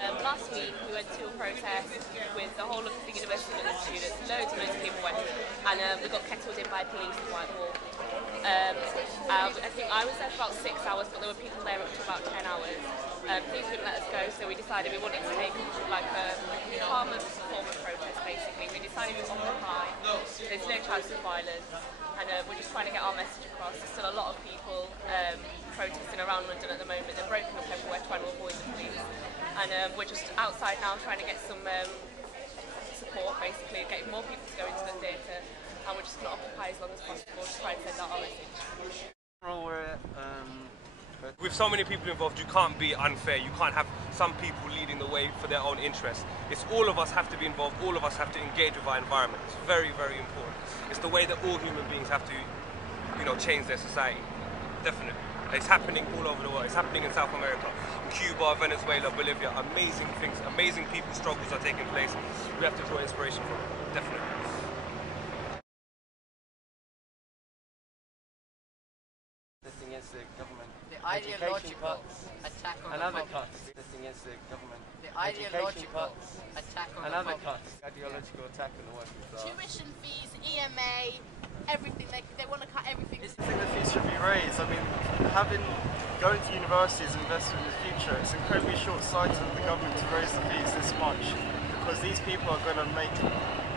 Last week we went to a protest with the whole of the University of London students. Loads and loads of people went, and we got kettled in by police in Whitehall. I think I was there for about 6 hours, but there were people there up to about 10 hours. Police wouldn't let us go, so we decided we wanted to make like a calmer form of protest. Basically, we decided we wanted to occupy. There's no chance of violence, and we're just trying to get our message across. There's still a lot of people protesting around London at the moment. They're broken up everywhere, trying to avoid the police. And we're just outside now trying to get some support, basically, getting more people to go into the theatre, and we're just going to occupy as long as possible to try and send out our message. With so many people involved, you can't be unfair. You can't have some people leading the way for their own interests. It's all of us have to be involved, all of us have to engage with our environment. It's very, very important. It's the way that all human beings have to, change their society. Definitely. It's happening all over the world. It's happening in South America, Cuba, Venezuela, Bolivia. Amazing things, amazing people's struggles are taking place. We have to draw inspiration from it, definitely. Against the government. The ideological attack on another the cut. Against the government. The ideological attack on another the cut. Ideological attack on the working class. Tuition fees, EMA, everything. They want to cut everything. I think the fees should be raised. I mean, going to university is investing in the future. It's incredibly short-sighted of the government to raise the fees this much, because these people are going to make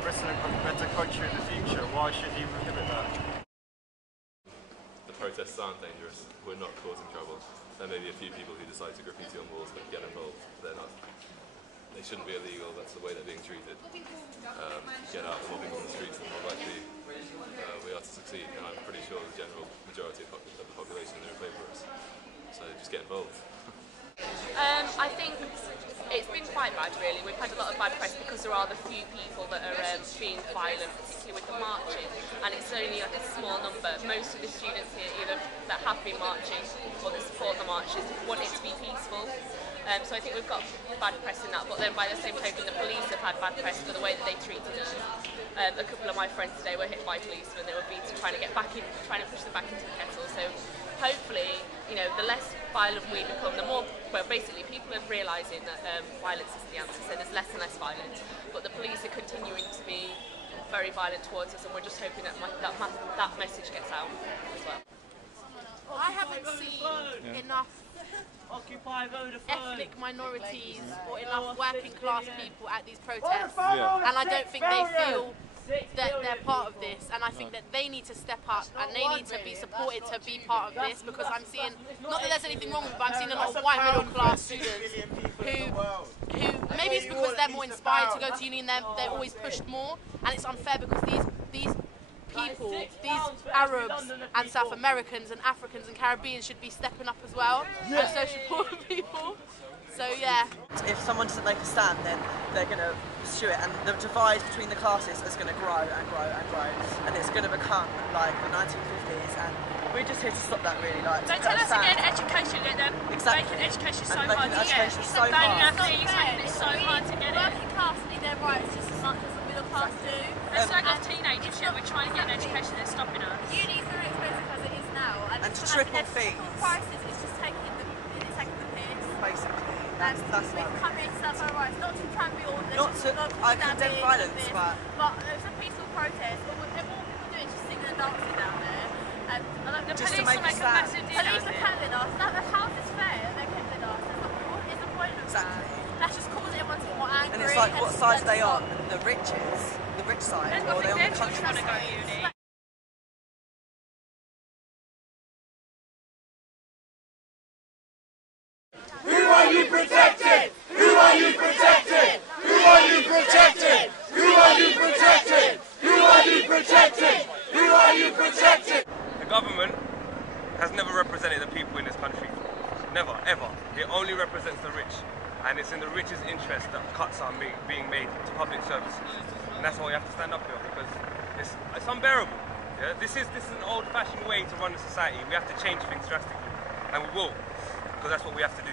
Britain a better country in the future. Why should you prohibit that? The protests aren't dangerous. We're not causing trouble. There may be a few people who decide to graffiti on walls but get involved. They're not. They shouldn't be illegal. That's the way they're being treated. Get out mobbing on the streets, and more likely we are to succeed. And I'm pretty sure the general majority of the population are in favour of us. So just get involved. I think it's been quite bad, really. We've had a lot of bad press because there are the few people that are being violent, particularly with the marching, and it's only like a small number. Most of the students here, either that have been marching or that support the marches, want it to be peaceful. So I think we've got bad press in that, but then by the same token, the police have had bad press for the way that they treated us. A couple of my friends today were hit by police when they were beaten, trying to push them back into the kettle. So hopefully, the less violent we become, the more, basically people are realising that violence is the answer, so there's less and less violence. But the police are continuing to be very violent towards us, and we're just hoping that that message gets out as well. I haven't seen enough ethnic minorities or enough working class people at these protests, and I don't think they feel that they're part of this, and I think that they need to step up and they need to be supported to be part of this, because I'm seeing, not that there's anything wrong with it, but I'm seeing a lot of white middle class students who maybe it's because they're more inspired to go to uni and they're always pushed more, and it's unfair because these people, these Arabs and South Americans and Africans and Caribbeans should be stepping up as well, and so should poor people. So yeah. If someone doesn't make a stand, then they're going to pursue it, and the divide between the classes is going to grow and grow and grow, and it's going to become like the 1950s, and we're just here to stop that, really. Like, don't tell us to get an education, let them. Exactly. Making education so and hard to get. So hard. It's so hard to get it. Working class need their rights just as much as the middle class do. Let's slag off teenagers, yeah, we're trying to get an education, they're stopping us. Uni is very expensive as it is now, and to triple fees. Prices, it's just taking the piss. Basically. That's we've come here to serve our rights, not to try and be all this. I condemn violence, but it's a peaceful protest. All people doing is just singing and dancing down there. And the just police to make will make a massive deal. Police are cancelling us. How is this fair? They're cancelling us. What is the point of that? That's just causing everyone to get more angry. And it's like, what side are they on? The rich side, or are they on the country side? Go to uni. Who are you protecting? Who are you protecting? Who are you protecting? Who are you protecting? Who are you protecting? Who are you protecting? The government has never represented the people in this country. Never, ever. It only represents the rich. And it's in the rich's interest that cuts are being made to public services. And that's why we have to stand up here, because it's unbearable. Yeah? This is an old-fashioned way to run a society. We have to change things drastically. And we will, because that's what we have to do.